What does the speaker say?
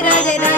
I did it.